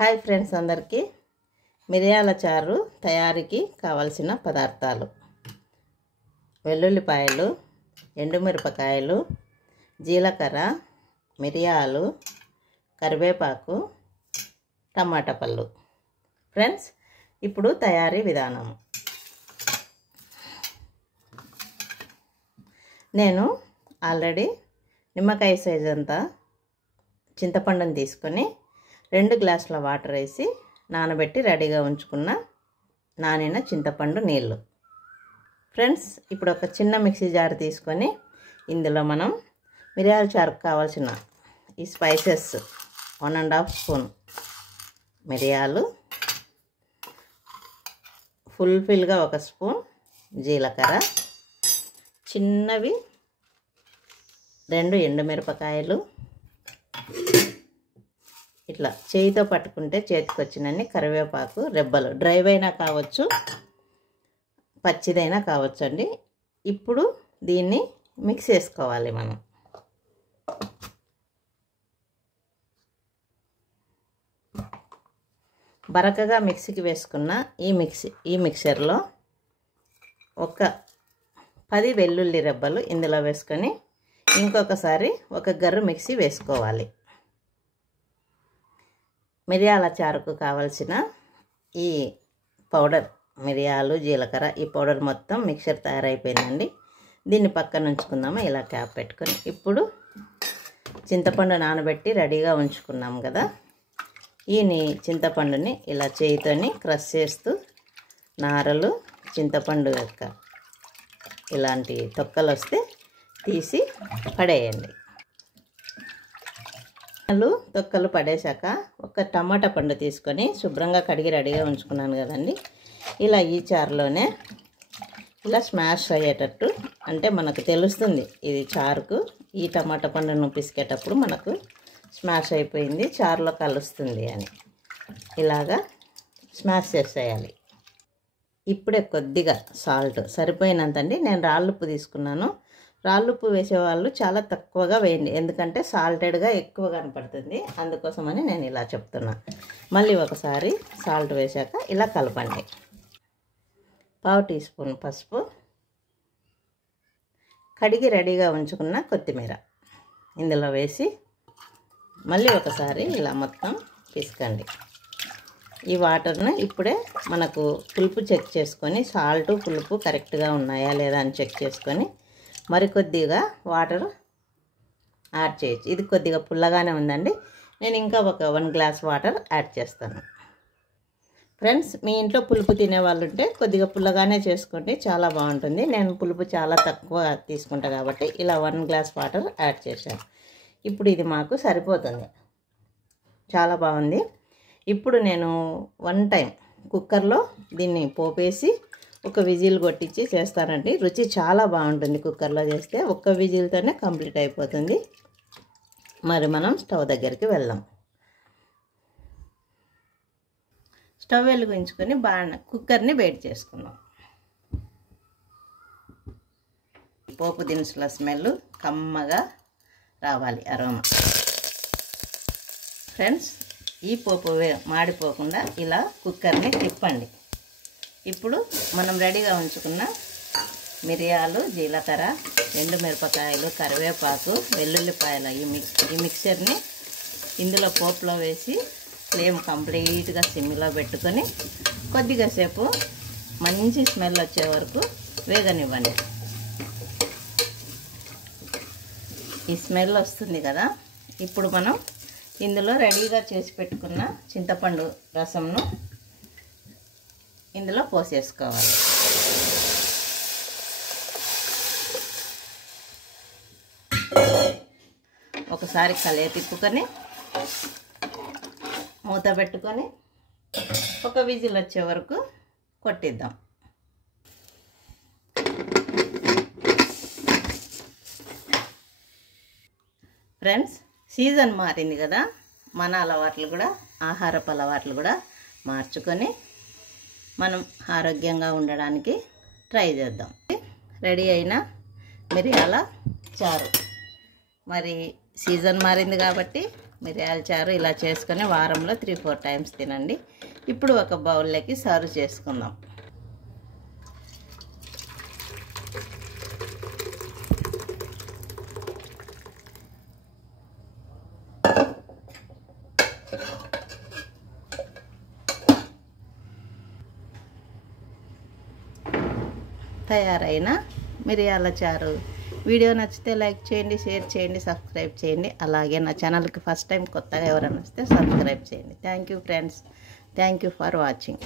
Hi friends, అందరికీ మిరియాల చారు తయారీకి కావలసిన పదార్థాలు: వెల్లుల్లిపాయలు, ఎండుమిరపకాయలు, జీలకర్ర, మిరియాలు, కరివేపాకు, టమాటా పళ్ళు. ఫ్రెండ్స్, ఇప్పుడు తయారీ విధానం. నేను ఆల్రెడీ నిమ్మకాయ సైజ్ అంతా చింతపండుని తీసుకొని 2 గ్లాసుల వాటర్ వేసి నానబెట్టి రెడీగా ఉంచుకున్న నానిన చింతపండు నీళ్ళు. ఫ్రెండ్స్, ఇప్పుడు ఒక చిన్న మిక్సీ జార్ తీసుకొని ఇందులో మనం మిరియాల చారుకు కావాల్సిన ఈ స్పైసెస్ 1.5 స్పూన్ మిరియాలు, ఫుల్గా 1 స్పూన్ జీలకర్ర, చిన్నవి 2 ఎండుమిరపకాయలు, ఇట్లా చేయితో పట్టుకుంటే చేతికి వచ్చినన్ని కరివేపాకు రెబ్బలు, డ్రైవ్ అయినా కావచ్చు పచ్చిదైనా కావచ్చు అండి. ఇప్పుడు దీన్ని మిక్స్ చేసుకోవాలి. మనం బరకగా మిక్సీకి వేసుకున్న ఈ మిక్సర్లో ఒక 10 వెల్లుల్లి రెబ్బలు ఇందులో వేసుకొని ఇంకొకసారి ఒక గర్రు మిక్సీ వేసుకోవాలి. మిరియాల చారుకు కావలసిన ఈ పౌడర్, మిరియాలు, జీలకర్ర, ఈ పౌడర్ మొత్తం మిక్చర్ తయారైపోయిందండి. దీన్ని పక్కన ఉంచుకుందాము ఇలా క్యాప్ పెట్టుకొని. ఇప్పుడు చింతపండు నానబెట్టి రెడీగా ఉంచుకున్నాం కదా, ఈ చింతపండుని ఇలా చేయితోని క్రష్ చేస్తూ నారలు, చింతపండు యొక్క ఇలాంటి తొక్కలు వస్తే తీసి పడేయండి. తొక్కలు పడేశాక ఒక టమాటా పండు తీసుకొని శుభ్రంగా కడిగి రెడీగా ఉంచుకున్నాను కదండి. ఇలా ఈ చారులోనే ఇలా స్మాష్ అయ్యేటట్టు, అంటే మనకు తెలుస్తుంది ఇది చారుకు. ఈ టమాటా పండును పిసికేటప్పుడు మనకు స్మాష్ అయిపోయింది, చారులో కలుస్తుంది అని ఇలాగా స్మాష్ చేసేయాలి. ఇప్పుడే కొద్దిగా సాల్ట్ సరిపోయినంత అండి. నేను రాళ్ళుప్పు తీసుకున్నాను. రాళ్ళుప్పు వేసేవాళ్ళు చాలా తక్కువగా వేయండి, ఎందుకంటే సాల్టెడ్గా ఎక్కువ కనపడుతుంది. అందుకోసమని నేను ఇలా చెప్తున్నా. మళ్ళీ ఒకసారి సాల్ట్ వేశాక ఇలా కలపండి. 1/2 టీ స్పూన్ పసుపు, కడిగి రెడీగా ఉంచుకున్న కొత్తిమీర ఇందులో వేసి మళ్ళీ ఒకసారి ఇలా మొత్తం పిసకండి. ఈ వాటర్ను ఇప్పుడే మనకు పులుపు చెక్ చేసుకొని, సాల్ట్ పులుపు కరెక్ట్గా ఉన్నాయా లేదా అని చెక్ చేసుకొని మరికొద్దిగా వాటర్ యాడ్ చేయొచ్చు. ఇది కొద్దిగా పుల్లగానే ఉందండి. నేను ఇంకా ఒక 1 గ్లాస్ వాటర్ యాడ్ చేస్తాను. ఫ్రెండ్స్, మీ ఇంట్లో పులుపు తినే వాళ్ళు ఉంటే కొద్దిగా పుల్లగానే చేసుకోండి, చాలా బాగుంటుంది. నేను పులుపు చాలా తక్కువ తీసుకుంటా కాబట్టి ఇలా 1 గ్లాస్ వాటర్ యాడ్ చేశాను. ఇప్పుడు ఇది మాకు సరిపోతుంది, చాలా బాగుంది. ఇప్పుడు నేను 1 టైం కుక్కర్లో దీన్ని పోపేసి ఒక విజిల్ కొట్టించి చేస్తానండి. రుచి చాలా బాగుంటుంది కుక్కర్లో చేస్తే. ఒక్క విజిల్తోనే కంప్లీట్ అయిపోతుంది. మరి మనం స్టవ్ దగ్గరికి వెళ్దాం. స్టవ్ వెలిగించుకొని బాగా కుక్కర్ని వేడి చేసుకుందాం. పోపు దినుసుల స్మెల్ కమ్మగా రావాలి, అరోమా. ఫ్రెండ్స్, ఈ పోపు మాడిపోకుండా ఇలా కుక్కర్ని తిప్పండి. ఇప్పుడు మనం రెడీగా ఉంచుకున్న మిరియాలు, జీలకర్ర, ఎండుమిరపకాయలు, కరివేపాకు, వెల్లుల్లిపాయల ఈ మిక్చర్ని ఇందులో పోపులో వేసి ఫ్లేమ్ కంప్లీట్గా సిమ్లో పెట్టుకొని కొద్దిగా సేపు మంచి స్మెల్ వచ్చే వరకు వేగనివ్వండి. ఈ స్మెల్ వస్తుంది కదా, ఇప్పుడు మనం ఇందులో రెడీగా చేసి పెట్టుకున్న చింతపండు రసంను ఇందులో పోసేసుకోవాలి. ఒకసారి కలే తిప్పుకొని మూత పెట్టుకొని ఒక విజిల్ వచ్చే వరకు కొట్టిద్దాం. ఫ్రెండ్స్, సీజన్ మారింది కదా, మన అలవాట్లు కూడా, ఆహారపు అలవాట్లు కూడా మార్చుకొని మనం ఆరోగ్యంగా ఉండడానికి ట్రై చేద్దాం. రెడీ అయిన మిరియాల చారు. మరి సీజన్ మారింది కాబట్టి మిరియాల చారు ఇలా చేసుకొని వారంలో 3-4 టైమ్స్ తినండి. ఇప్పుడు ఒక బౌల్లోకి సర్వ్ చేసుకుందాం. తయారైన మిరియాల చారు. వీడియో నచ్చితే లైక్ చేయండి, షేర్ చేయండి, సబ్స్క్రైబ్ చేయండి. అలాగే నా ఛానల్కి ఫస్ట్ టైం కొత్తగా ఎవరైనా వస్తే సబ్స్క్రైబ్ చేయండి. Thank you friends. Thank you for watching.